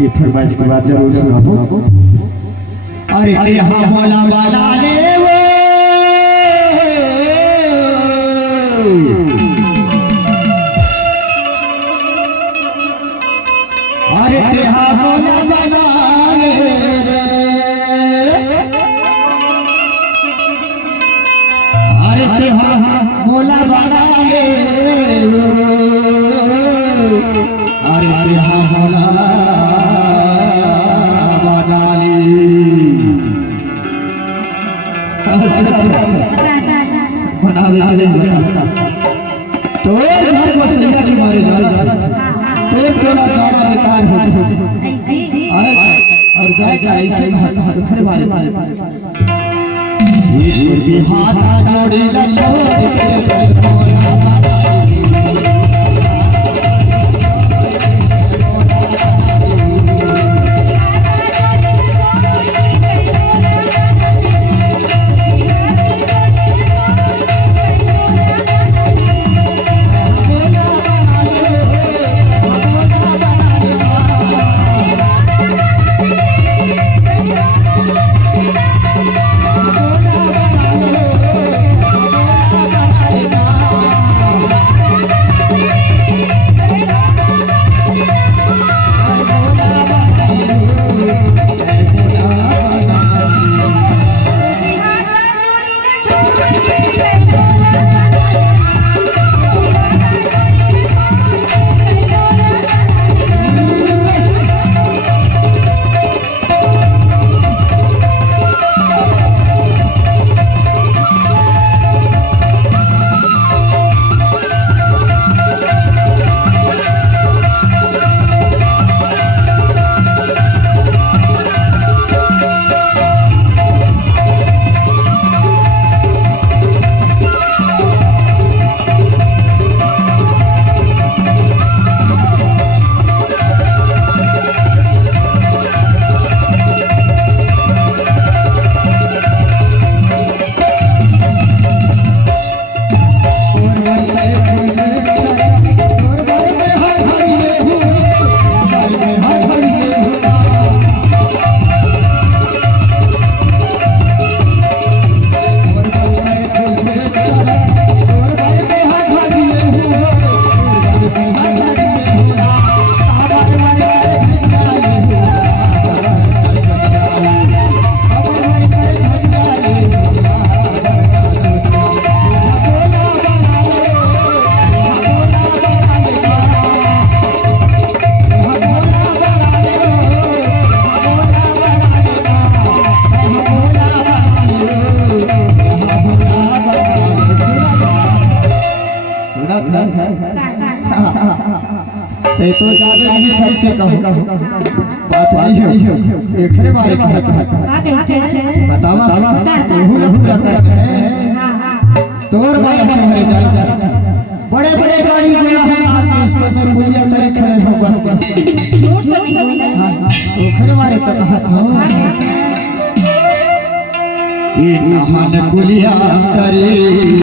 ये फरमाइश की बात जरूर सुनाओ। अरे यहाँ मौला वाला ले वो अरे यहाँ मौला वाला ले अरे यहाँ मौला वाला ले अरे यहाँ मौला तो घर को सैया की मारे तो थोड़ा सारा बेकार हो और जाएगा ऐसे घर मारे हाथ जोड़ी न छोड़ के तो ज्यादा नहीं छल से कहूं बात नहीं है एकरे बारे में बतावा तू न पूरा कर तोर बात हमारे जा बड़े बड़े गाड़ी घोड़ा है आके इस पर पुलिया तेरे खड़े हो बस ओखरे बारे तो कहा था ये नहान पुलिया करे